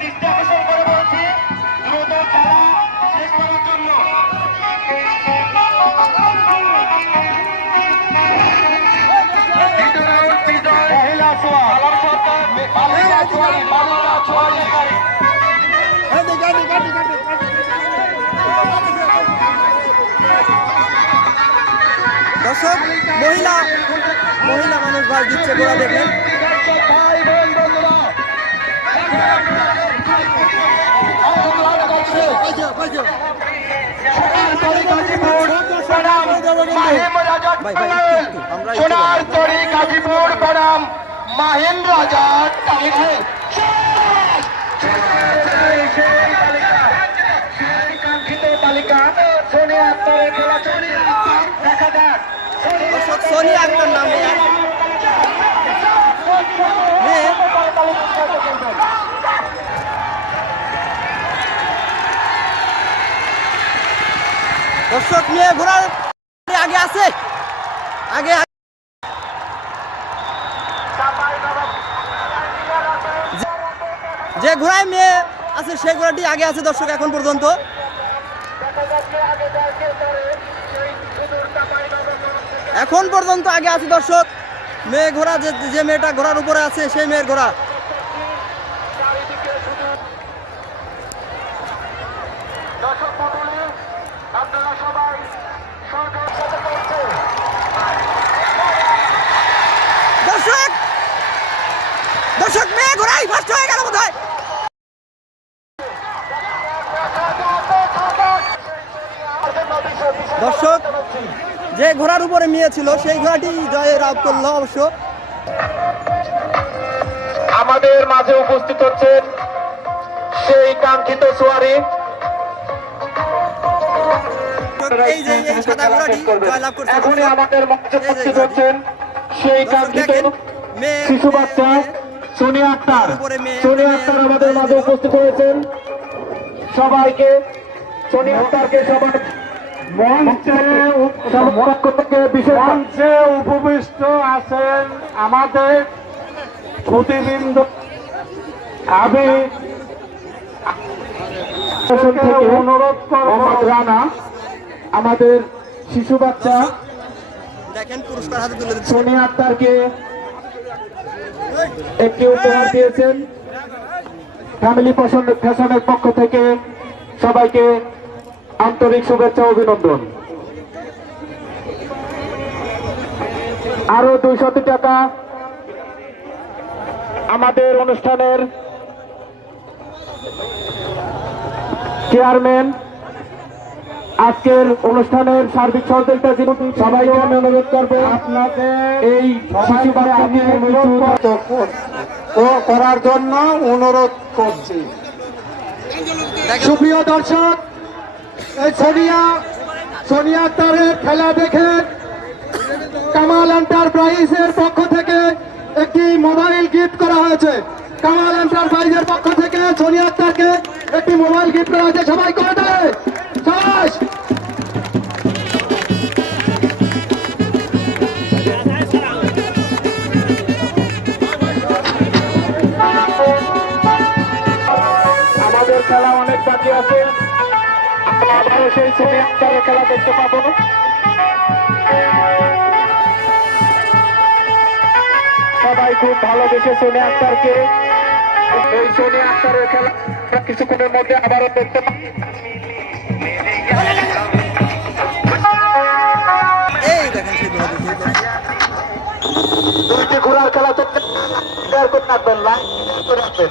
দৃষ্টি আকর্ষণ করে বলছি দ্রুত খেলা শেষ করার জন্য। মহিলা দর্শক মহিলা মহিলা মানুষ বাস দিচ্ছে গোড়া দেখেন। সোনার তরি গাজীপুর বনাম মাহিন রাজা কাঙ্ক্ষিত তালিকা সোনিয়া আক্তারের খেলা দেখা যাক। দর্শক সোনিয়া আক্তার নাম দর্শক মেয়ে ঘোড়ার আগে আছে আগে যে ঘোড়ায় মেয়ে আছে সেই ঘোড়াটি আগে আছে দর্শক এখন পর্যন্ত। এখন পর্যন্ত আগে আছে দর্শক মেয়ে ঘোড়া যে মেয়েটা ঘোড়ার উপরে আছে সেই মেয়ের ঘোড়া। দর্শক দর্শক মেয়ে ঘোড়াই ফার্স্ট হয়ে গেল বোধ হয়। দর্শক যে ঘোড়ার উপরে মেয়ে ছিল সেই ঘোড়াটি জয় লাভ করলো অবশ্য। আমাদের মাঝে উপস্থিত হচ্ছেন সেই কাঙ্ক্ষিত সোয়ারি। এই যে এই সাদা ঘোড়াটি জয় লাভ করছে। এখনই আমাদের মাঝে উপস্থিত হচ্ছেন সেই কাঙ্ক্ষিত শিশু বাচ্চা সোনিয়া আক্তার। সোনিয়া আক্তার আমাদের মাঝে উপস্থিত হয়েছেন। সবাইকে সোনিয়া আক্তারকে সবাই মঞ্চে উপবিষ্ট আছেন আমাদের প্রতিবৃন্দ। আমি অনুরোধ করব রানা আমাদের শিশু বাচ্চা দেখেন পুরস্কার হাতে তুলে দিচ্ছে। সোনিয়া আক্তারকে একটি উপহার দিয়েছেন ফ্যামিলি ফ্যাশনের পক্ষ থেকে। সবাইকে আন্তরিক শুভেচ্ছা অভিনন্দন। আরো 200 টাকা আমাদের অনুষ্ঠানের চেয়ারম্যান আজকের অনুষ্ঠানের সার্বিক সহযোগিতা যিনি সবাইকে আমি অনুরোধ করবো আপনাকে এই শিশু বাচ্চাকে করার জন্য অনুরোধ করছি। সুপ্রিয় দর্শক এই সোনিয়া আক্তারের খেলা দেখে কামাল এন্টারপ্রাইজের পক্ষ থেকে একটি মোবাইল গিফট করা হয়েছে। কামাল এন্টারপ্রাইজের পক্ষ থেকে সোনিয়া আক্তারকে একটি মোবাইল গিফট করা হয়েছে। সবাই করে দেয় আমাদের খেলা অনেক বাকি আছে। আবারও সেই সোনিয়া আক্তারের খেলা দেখতে পাবো। সবাই খুব ভালোবেসে সোনিয়া আক্তারকে এই সোনিয়া আক্তারের খেলা কিছুক্ষণের মধ্যে আবারও দেখতে পাবো। দুইটি ঘোড়ার খেলা চলছে। রাখবেন।